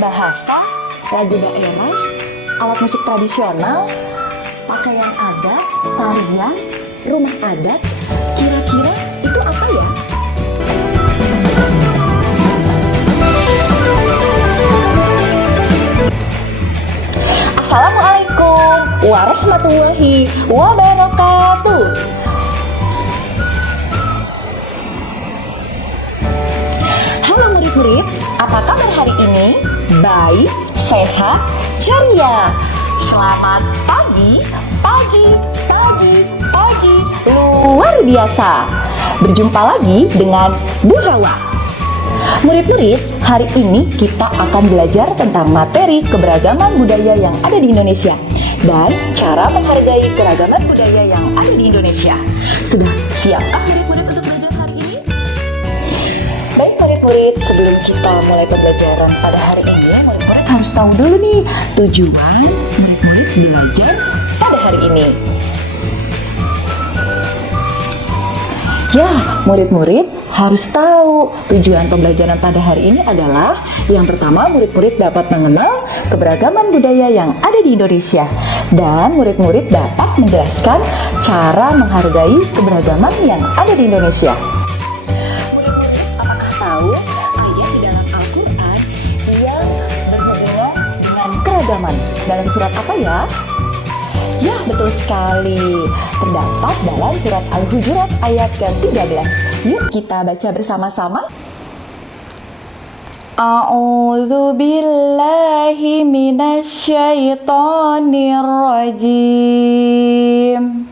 bahasa, lagu daerah, alat musik tradisional, pakaian adat, tarian, rumah adat. Kira-kira itu apa ya? Assalamualaikum warahmatullahi wabarakatuh. Halo murid-murid, apa kabar hari ini? Baik, sehat, ceria. Selamat pagi, pagi, pagi, pagi, luar biasa. Berjumpa lagi dengan Bu Hawa. Murid-murid, hari ini kita akan belajar tentang materi keberagaman budaya yang ada di Indonesia dan cara menghargai keragaman budaya yang ada di Indonesia. Sudah siapkah murid-murid untuk belajar hari ini? Baik murid-murid, sebelum kita mulai pembelajaran pada hari ini, murid-murid harus tahu dulu nih tujuan murid-murid belajar pada hari ini. Ya, murid-murid harus tahu tujuan pembelajaran pada hari ini adalah yang pertama, murid-murid dapat mengenal keberagaman budaya yang ada di Indonesia dan murid-murid dapat menjelaskan cara menghargai keberagaman yang ada di Indonesia. Murid-murid, apakah tahu ayat di dalam Al-Quran yang berhubungan dengan keragaman? Dalam surat apa ya? Ya, betul sekali. Terdapat dalam surat Al-Hujurat ayat ke-13. Yuk kita baca bersama-sama. A'udzu billahi minasyaitonir rajim.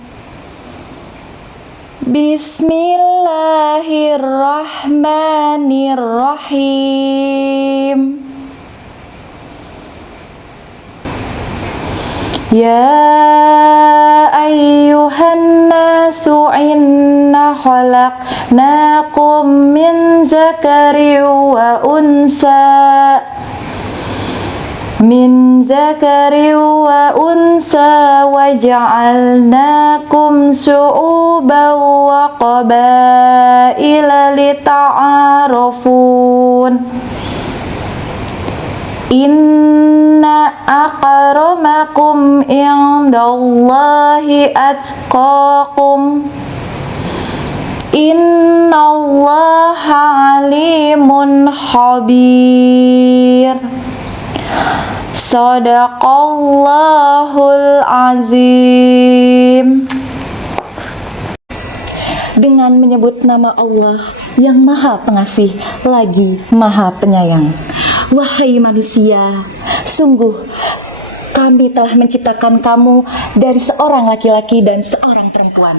Bismillahirrahmanirrahim. Ya ayyuhan nasu inna khalaqnakum min zakarin wa unsa wa ja'alnakum syu'uban wa qabaila lita'arafun. Inna akramakum indallahi atqakum. Innallaha alimun khabir. Shadaqallahul azim. Dengan menyebut nama Allah yang Maha Pengasih lagi Maha Penyayang. Wahai manusia, sungguh kami telah menciptakan kamu dari seorang laki-laki dan seorang perempuan.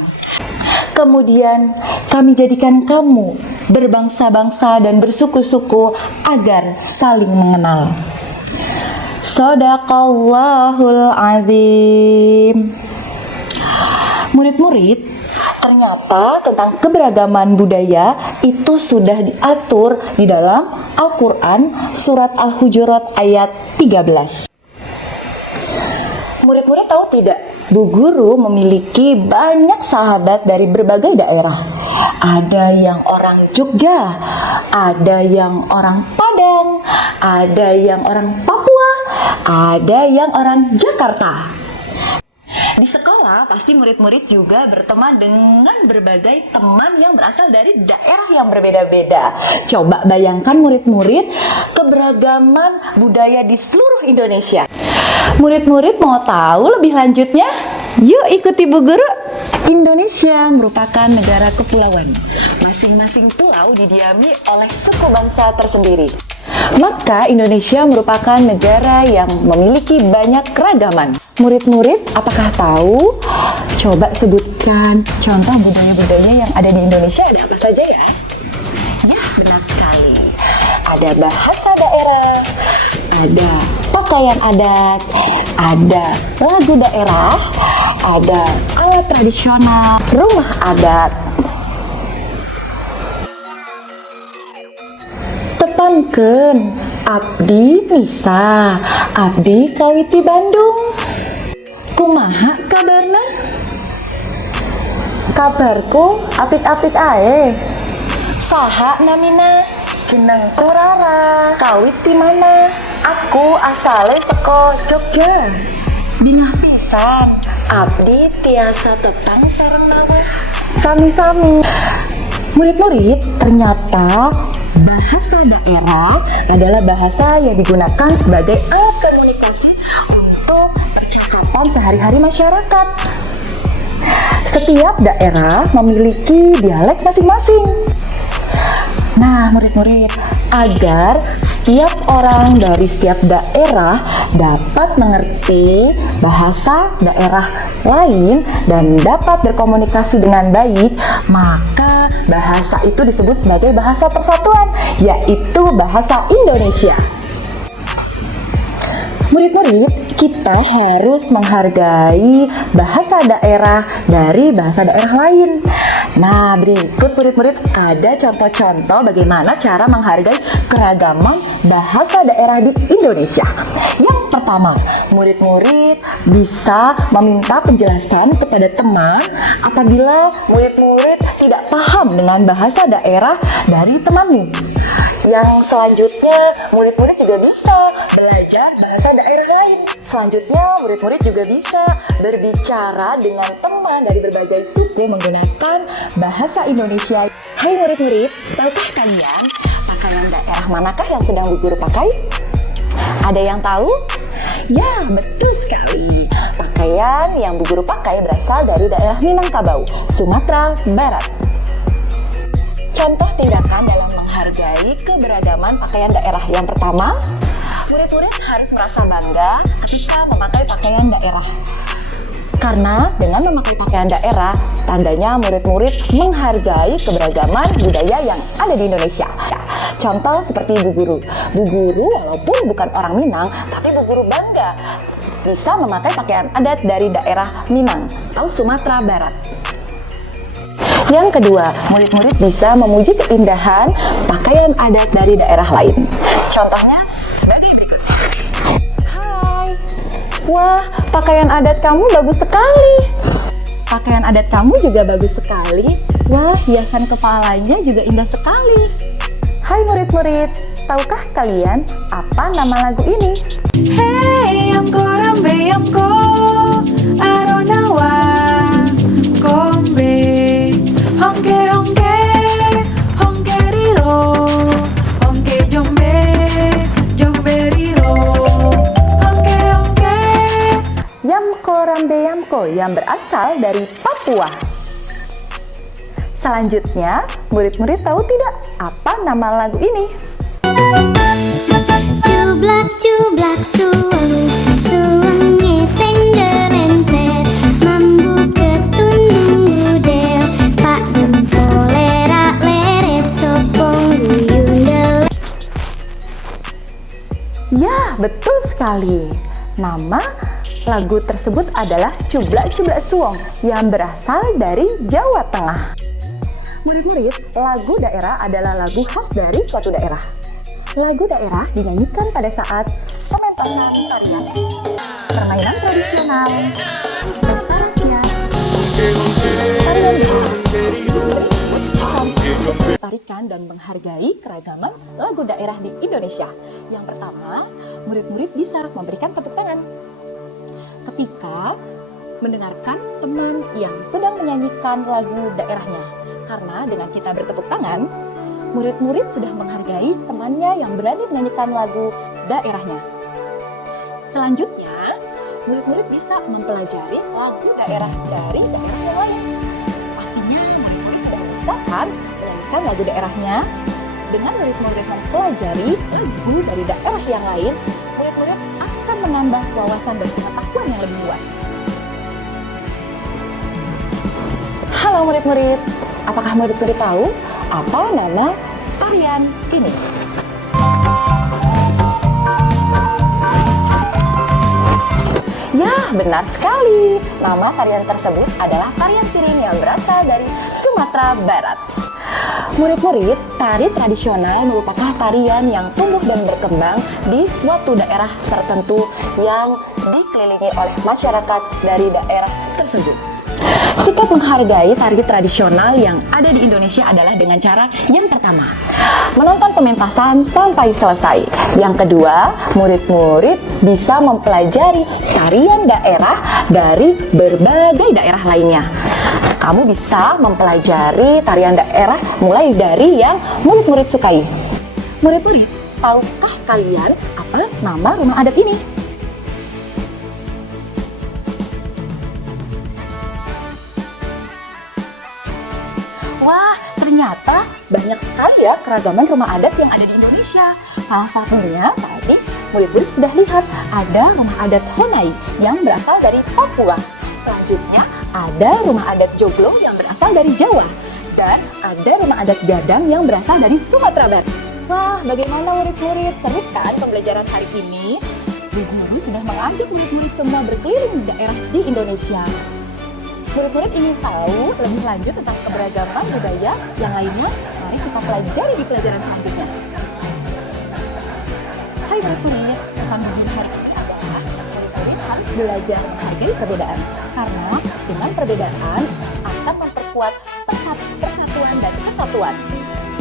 Kemudian kami jadikan kamu berbangsa-bangsa dan bersuku-suku agar saling mengenal. Shadaqallahul azim. Murid-murid, ternyata tentang keberagaman budaya itu sudah diatur di dalam Al-Quran surat Al-Hujurat ayat 13. Murid-murid tahu tidak? Bu Guru memiliki banyak sahabat dari berbagai daerah. Ada yang orang Jogja, ada yang orang Padang, ada yang orang Papua, ada yang orang Jakarta. Di sekolah pasti murid-murid juga berteman dengan berbagai teman yang berasal dari daerah yang berbeda-beda. Coba bayangkan murid-murid keberagaman budaya di seluruh Indonesia. Murid-murid mau tahu lebih lanjutnya? Yuk ikuti Bu Guru. Indonesia merupakan negara kepulauan. Masing-masing pulau didiami oleh suku bangsa tersendiri. Maka Indonesia merupakan negara yang memiliki banyak keragaman. Murid-murid, apakah tahu? Coba sebutkan contoh budaya-budaya yang ada di Indonesia, ada apa saja ya? Ya, benar sekali. Ada bahasa daerah, ada pakaian adat, ada lagu daerah, ada alat tradisional, rumah adat. Tepankeun abdi misa, abdi kawiti Bandung. Kumaha kabarna? Kabarku apik-apik ae. Saha namina? Jeneng Kurara. Kawit di mana? Aku asale saka Jogja. Bingah pisan, abdi tiasa tepang sareng nawah. Sami-sami. Murid-murid, ternyata bahasa daerah adalah bahasa yang digunakan sebagai alat komunikasi untuk percakapan sehari-hari masyarakat. Setiap daerah memiliki dialek masing-masing. Nah, murid-murid, agar setiap orang dari setiap daerah dapat mengerti bahasa daerah lain dan dapat berkomunikasi dengan baik, maka bahasa itu disebut sebagai bahasa persatuan, yaitu bahasa Indonesia. Murid-murid, kita harus menghargai bahasa daerah dari bahasa daerah lain. Nah, berikut murid-murid ada contoh-contoh bagaimana cara menghargai keragaman bahasa daerah di Indonesia. Yang pertama, murid-murid bisa meminta penjelasan kepada teman apabila murid-murid tidak paham dengan bahasa daerah dari temannya. Yang selanjutnya, murid-murid juga bisa belajar bahasa daerah lain. Selanjutnya, murid-murid juga bisa berbicara dengan teman dari berbagai suku menggunakan bahasa Indonesia. Hai murid-murid, tahukah kalian pakaian daerah manakah yang sedang Bu Guru pakai? Ada yang tahu? Ya, betul sekali. Pakaian yang Bu Guru pakai berasal dari daerah Minangkabau, Sumatera Barat. Contoh tindakan dalam menghargai keberagaman pakaian daerah. Yang pertama, murid-murid harus merasa bangga ketika memakai pakaian daerah. Karena dengan memakai pakaian daerah, tandanya murid-murid menghargai keberagaman budaya yang ada di Indonesia. Contoh seperti Bu Guru. Bu Guru walaupun bukan orang Minang, tapi Bu Guru bangga bisa memakai pakaian adat dari daerah Minang atau Sumatera Barat. Yang kedua, murid-murid bisa memuji keindahan pakaian adat dari daerah lain. Contohnya sebagai berikut. Hai, wah, pakaian adat kamu bagus sekali. Pakaian adat kamu juga bagus sekali. Wah, hiasan kepalanya juga indah sekali. Hai murid-murid, tahukah kalian apa nama lagu ini? Hey, amko rambe amko aronawa kombe hongke hongke hongke riro hongke jombe jombe riro hongke hongke. Yamko Rambe Yamko yang berasal dari Papua. Selanjutnya, murid-murid tahu tidak apa nama lagu ini? Cublak cublak suweng suweng ngeteng delenter mambu ketundung budel pak dempolera lere sopong guyun del. Ya, betul sekali. Nama lagu tersebut adalah Cublak Cublak Suwong yang berasal dari Jawa Tengah. Murid-murid, lagu daerah adalah lagu khas dari suatu daerah. Lagu daerah dinyanyikan pada saat pementasan tarian, permainan tradisional, pesta rakyat, tarian melestarikan dan menghargai keragaman lagu daerah di Indonesia. Yang pertama, murid-murid bisa memberikan tepuk tangan ketika mendengarkan teman yang sedang menyanyikan lagu daerahnya. Karena dengan kita bertepuk tangan, murid-murid sudah menghargai temannya yang berani menyanyikan lagu daerahnya. Selanjutnya, murid-murid bisa mempelajari lagu daerah dari daerah yang lain. Pastinya murid-murid sudah bisa kan menyanyikan lagu daerahnya. Dengan murid-murid mempelajari lagu dari daerah yang lain, murid-murid akan menambah wawasan dan pengetahuan yang lebih luas. Halo murid-murid, apakah murid-murid tahu apa nama tarian ini? Ya, benar sekali. Nama tarian tersebut adalah tarian piring yang berasal dari Sumatera Barat. Murid-murid, tari tradisional merupakan tarian yang tumbuh dan berkembang di suatu daerah tertentu yang dikelilingi oleh masyarakat dari daerah tersebut. Sikap menghargai tari tradisional yang ada di Indonesia adalah dengan cara yang pertama, menonton pementasan sampai selesai. Yang kedua, murid-murid bisa mempelajari tarian daerah dari berbagai daerah lainnya. Kamu bisa mempelajari tarian daerah mulai dari yang murid-murid sukai. Murid-murid, tahukah kalian apa nama rumah adat ini? Wah, ternyata banyak sekali ya keragaman rumah adat yang ada di Indonesia. Salah satunya tadi murid-murid sudah lihat ada rumah adat Honai yang berasal dari Papua. Selanjutnya ada rumah adat Joglo yang berasal dari Jawa. Dan ada rumah adat Gadang yang berasal dari Sumatera Barat. Wah, bagaimana murid-murid? Seru kan pembelajaran hari ini? Bu Guru sudah mengajak murid-murid semua berkeliling daerah di Indonesia. Murid-murid ingin tahu lebih lanjut tentang keberagaman budaya yang lainnya? Mari kita pelajari di pelajaran selanjutnya. Hai murid-murid, pesan Bu Guru hari ini adalah murid-murid harus belajar menghargai perbedaan. Karena dengan perbedaan akan memperkuat persatuan dan kesatuan.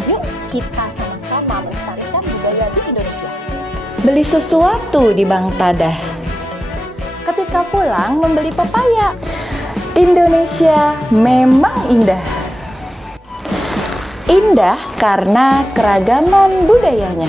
Yuk kita sama-sama melestarikan budaya di Indonesia. Beli sesuatu di Bank Tadah. Ketika pulang membeli pepaya. Indonesia memang indah. Indah karena keragaman budayanya.